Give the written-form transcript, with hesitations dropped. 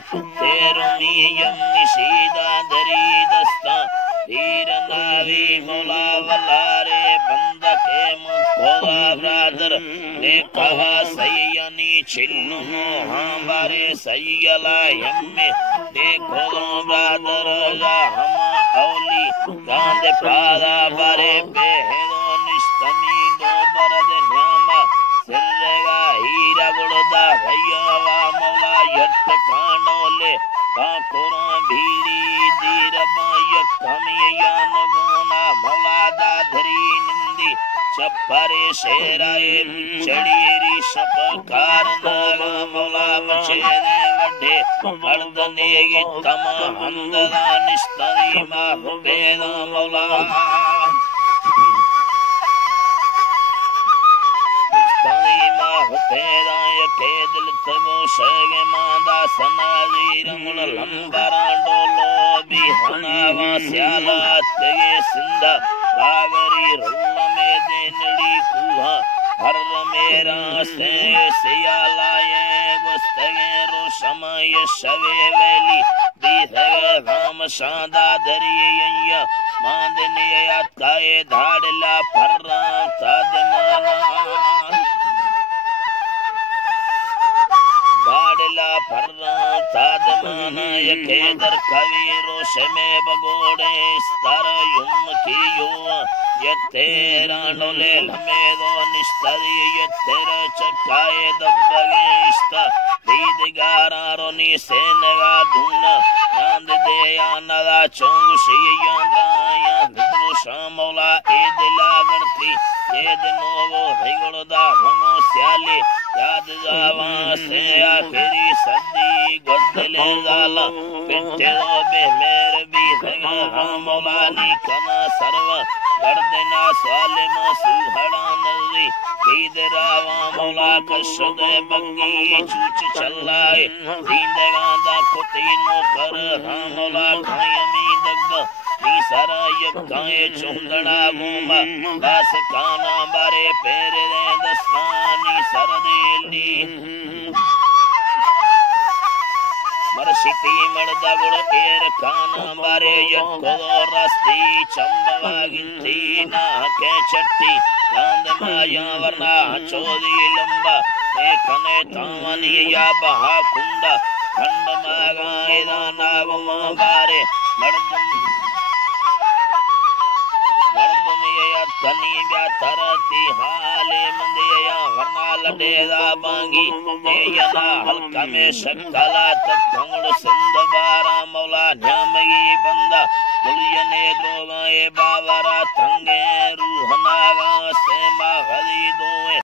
तेरो यम्मी सीधा दरी दस्ता हीर नावी मौला वलारे बंद के मुकोगा ब्रादर ने कहा सैयनी छिन्नु हमारे सैयला यम्मे देखो ब्रादर या हम औली गांध पादा बारे बेहदो निस्तमी दो बरद न्यामा सिर्रेगा हीरा गुड़दा भैया वा मौला यट कांडोले बाकुरा भीरी दीर बाय कमियान गोना मौला दाधरी निंदी चप्परे शेराए चढ़ीरी सपकार नागा मौला बचेदे वड्डे अर्दने तम हंददा निस्तरी मा हुबेदा मौला के दिल तबो शेगे मांदा सनाजीर मुन लंबरा डोलो भी हनावा स्याला तेगे सिंधा कावेरी रुल में देनड़ी कुहा हर मेरा से सियालाए गुस्तगे रो समय शवे वेली दीधगा धाम शादा दरिया मांदने आताए धाड़ला फर्रा तादमाना गाड़ला फर्रा तादमाना यके दर कवीरो शमे बगोड़े स्तर युम की यो यतेरा नोले लमे दो निस्तरी यतेरा चकाए दब्बगे इस्ता दीद गारा रोनी सेनगा धूना नांद दे आनदा चोंग शियांद्राया निद्रो शामोला ए दिला गणती ये दिनोवो भैगुड़दा भंगो स्याले याद जावा से आखिरी सदी गोदले जाला पिट्टे दो बे मेर भी भगा मौला नी कना सर्व गर्दना सालिम सुहड़ा नजरी कीदरावा मौला कशद बग्गी चूच चलाए दींदगा दा कुतीनो कर मौला खायमी दग नी सारा यकाए चुंदड़ा गुमा बस काना बारे पेरे दस्तानी सरदेली मरसिती मर्दा गुड़ एर काना बारे यको रस्ती चंबवागिंती ना के चट्टी चांद माया वरना चोदी लंबा देखने तावनी या बहा कुंडा खंड मागाए दाना गुमा बारे मर्दम तनी ब्या तरती हाले मंदिया वरना लडेदा बांगी येना हल्का में शक्कला तंगड़ सिंध बारा मौला न्यामगी बंदा कुलियने द्रोगाए बावरा तंगे रूहनागा से मा गदी दोए